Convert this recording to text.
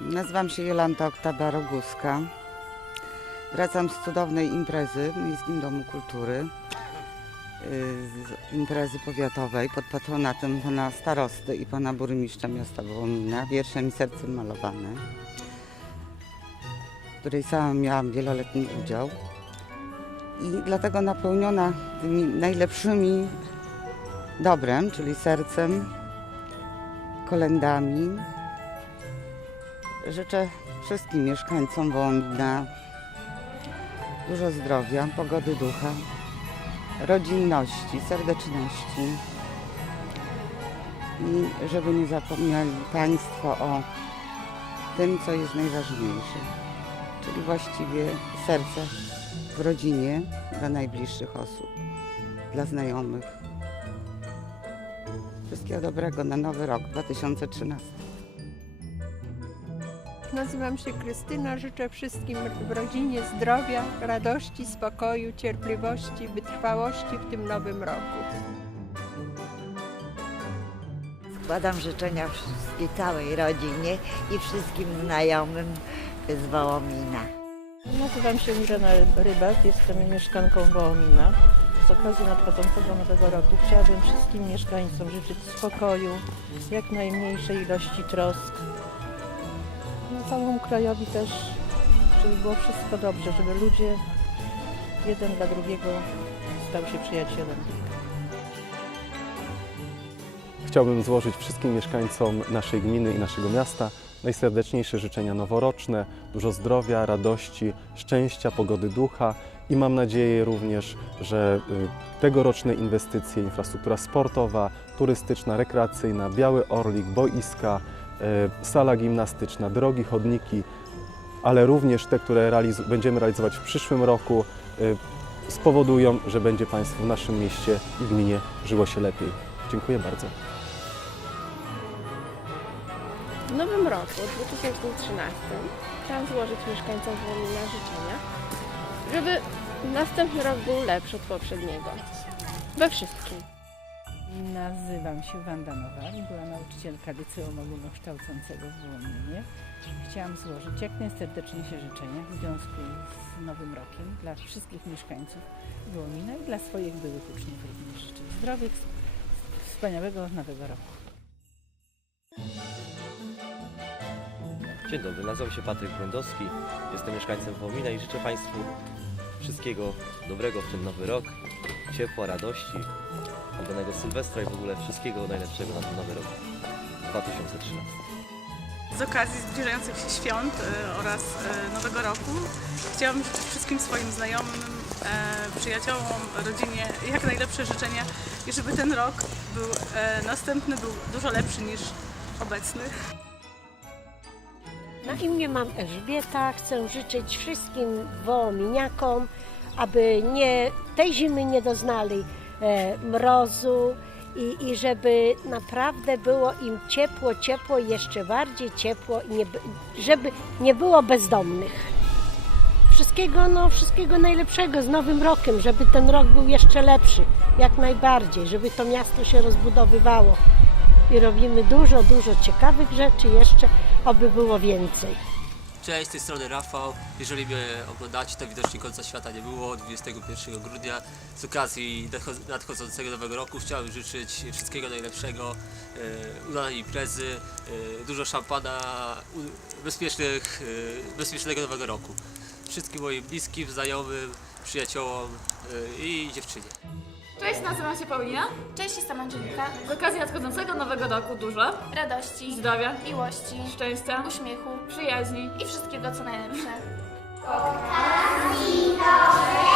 Nazywam się Jolanta Oktaba Roguska. Wracam z cudownej imprezy w Miejskim Domu Kultury. yy, Z imprezy powiatowej pod patronatem pana starosty i pana burmistrza miasta Wołomina, wierszem i sercem malowane, w której sama miałam wieloletni udział. I dlatego napełniona tymi najlepszymi dobrem, czyli sercem, kolendami, Życzę wszystkim mieszkańcom Wołomina dużo zdrowia, pogody ducha, rodzinności, serdeczności i żeby nie zapomnieli Państwo o tym, co jest najważniejsze, czyli właściwie serce w rodzinie dla najbliższych osób, dla znajomych. Wszystkiego dobrego na nowy rok 2013. Nazywam się Krystyna. Życzę wszystkim w rodzinie zdrowia, radości, spokoju, cierpliwości, wytrwałości w tym nowym roku. Składam życzenia wszystkiej całej rodzinie i wszystkim znajomym z Wołomina. Nazywam się Mirena Rybak, jestem mieszkanką Wołomina. Z okazji nadchodzącego nowego roku chciałabym wszystkim mieszkańcom życzyć spokoju, jak najmniejszej ilości trosk. No, całemu krajowi też, żeby było wszystko dobrze, żeby ludzie jeden dla drugiego stał się przyjacielem. Chciałbym złożyć wszystkim mieszkańcom naszej gminy i naszego miasta najserdeczniejsze życzenia noworoczne, dużo zdrowia, radości, szczęścia, pogody ducha i mam nadzieję również, że y, tegoroczne inwestycje, infrastruktura sportowa, turystyczna, rekreacyjna, Biały Orlik, boiska, sala gimnastyczna, drogi, chodniki, ale również te, które realiz- będziemy realizować w przyszłym roku, y, spowodują, że będzie Państwu w naszym mieście i gminie żyło się lepiej. Dziękuję bardzo. W nowym roku, 2013, chciałam złożyć mieszkańcom Wołomina życzenia, żeby następny rok był lepszy od poprzedniego. We wszystkim. Nazywam się Wanda Nowak, była nauczycielka liceum ogólnokształcącego w Wołominie. Chciałam złożyć jak najserdeczniejsze życzenia w związku z Nowym Rokiem dla wszystkich mieszkańców Wołomina i dla swoich byłych uczniów również życzę zdrowych, wspaniałego Nowego Roku. Dzień dobry, nazywam się Patryk Błędowski, jestem mieszkańcem Wołomina i życzę Państwu wszystkiego dobrego w ten nowy rok, ciepła, radości, udanego Sylwestra i w ogóle wszystkiego najlepszego na ten nowy rok 2013. Z okazji zbliżających się świąt e, oraz e, Nowego Roku chciałabym życzyć wszystkim swoim znajomym, e, przyjaciołom, rodzinie jak najlepsze życzenia i żeby ten rok był e, następny był dużo lepszy niż obecny. Na imię mam Elżbieta. Chcę życzyć wszystkim wołominiakom, aby nie, tej zimy nie doznali mrozu i, i żeby naprawdę było im ciepło, ciepło jeszcze bardziej ciepło i nie, by- żeby nie było bezdomnych. Wszystkiego, no, wszystkiego najlepszego z Nowym Rokiem, żeby ten rok był jeszcze lepszy, jak najbardziej, żeby to miasto się rozbudowywało. I robimy dużo, dużo ciekawych rzeczy jeszcze, aby było więcej. Cześć, z tej strony Rafał. Jeżeli mnie oglądacie, to widocznie końca świata nie było. 21 grudnia z okazji nadcho- nadchodzącego nowego roku chciałem życzyć wszystkiego najlepszego, e, udanej imprezy, e, dużo szampana, bezpiecznych, e, bezpiecznego nowego roku. Wszystkim moim bliskim, znajomym, przyjaciołom i dziewczynie. Cześć, nazywam się Paulina. Cześć, jestem Angelika. Z okazji nadchodzącego nowego roku dużo Radości, zdrowia, miłości, szczęścia, uśmiechu, przyjaźni i wszystkiego co najlepsze. Okazji dobrej!